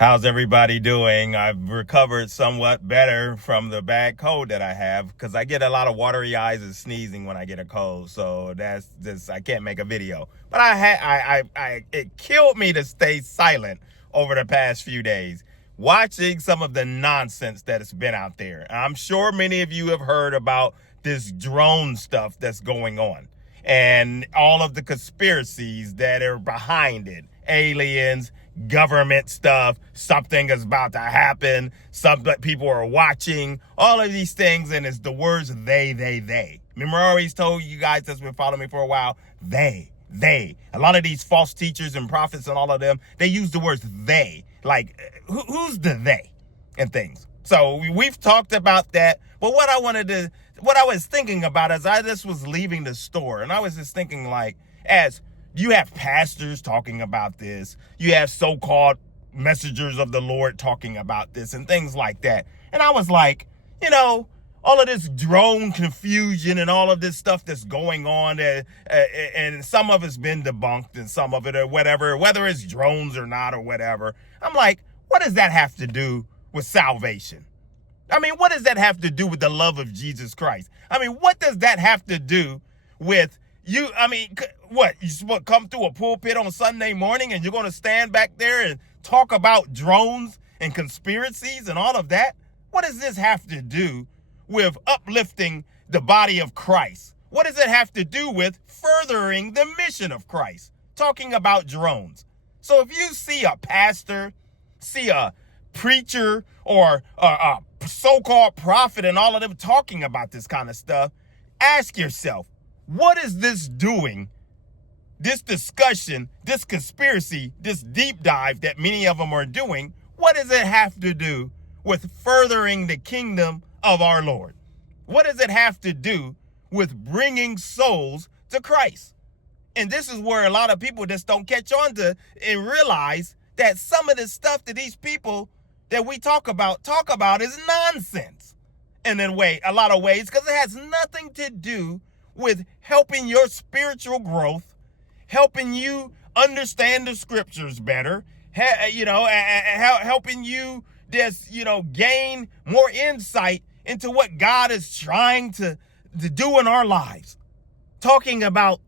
How's everybody doing? I've recovered somewhat better from the bad cold that I have because I get a lot of watery eyes and sneezing when I get a cold. So that's just, I can't make a video. But it killed me to stay silent over the past few days, watching some of the nonsense that has been out there. I'm sure many of you have heard about this drone stuff that's going on and all of the conspiracies that are behind it. Aliens, government stuff, something is about to happen, some people are watching, all of these things, and it's the words they. Remember, I always told you guys that's been following me for a while, they. A lot of these false teachers and prophets and all of them, they use the words they. Like, who's the they and things? So we've talked about that, but what I was thinking about as I just was leaving the store, and I was just thinking, like, as you have pastors talking about this, you have so-called messengers of the Lord talking about this and things like that. And I was like, all of this drone confusion and all of this stuff that's going on, and some of it's been debunked and some of it or whatever, whether it's drones or not or whatever. I'm like, what does that have to do with salvation? I mean, what does that have to do with the love of Jesus Christ? I mean, what does that have to do with you? I mean, what, you just come through a pulpit on Sunday morning and you're going to stand back there and talk about drones and conspiracies and all of that? What does this have to do with uplifting the body of Christ? What does it have to do with furthering the mission of Christ? Talking about drones. So if you see a pastor, see a preacher or a so-called prophet and all of them talking about this kind of stuff, ask yourself, what is this doing? This discussion, this conspiracy, this deep dive that many of them are doing, what does it have to do with furthering the kingdom of our Lord? What does it have to do with bringing souls to Christ? And this is where a lot of people just don't catch on to and realize that some of the stuff that these people that we talk about is nonsense in a lot of ways, because it has nothing to do with helping your spiritual growth, helping you understand the scriptures better, helping you just, gain more insight into what God is trying to do in our lives. Talking about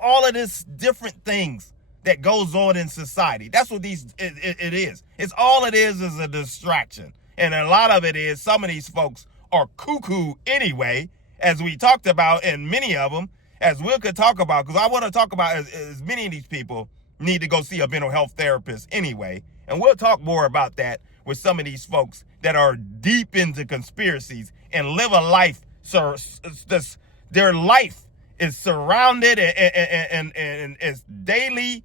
all of this different things that goes on in society. That's what it is. It's all it is a distraction. And a lot of it is some of these folks are cuckoo anyway, as we talked about, and many of them, as we could talk about, because I want to talk about as many of these people need to go see a mental health therapist anyway. And we'll talk more about that with some of these folks that are deep into conspiracies and live a life, so their life is surrounded and is daily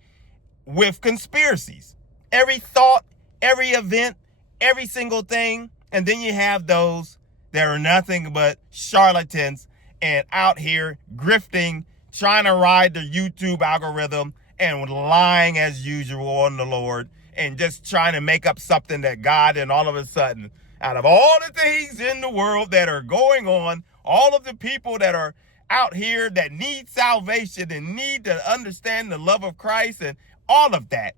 with conspiracies. Every thought, every event, every single thing. And then you have those that are nothing but charlatans and out here grifting, trying to ride the YouTube algorithm and lying as usual on the Lord and just trying to make up something that God, and all of a sudden, out of all the things in the world that are going on, all of the people that are out here that need salvation and need to understand the love of Christ and all of that,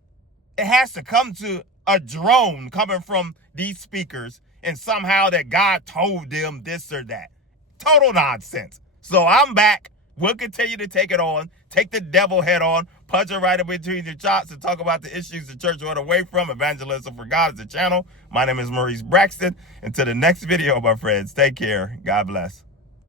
it has to come to a drone coming from these speakers and somehow that God told them this or that. Total nonsense. So I'm back. We'll continue to take it on, take the devil head on, punch it right in between the chops and talk about the issues the church went away from. Evangelism for God is the channel. My name is Maurice Braxton. Until the next video, my friends, take care. God bless.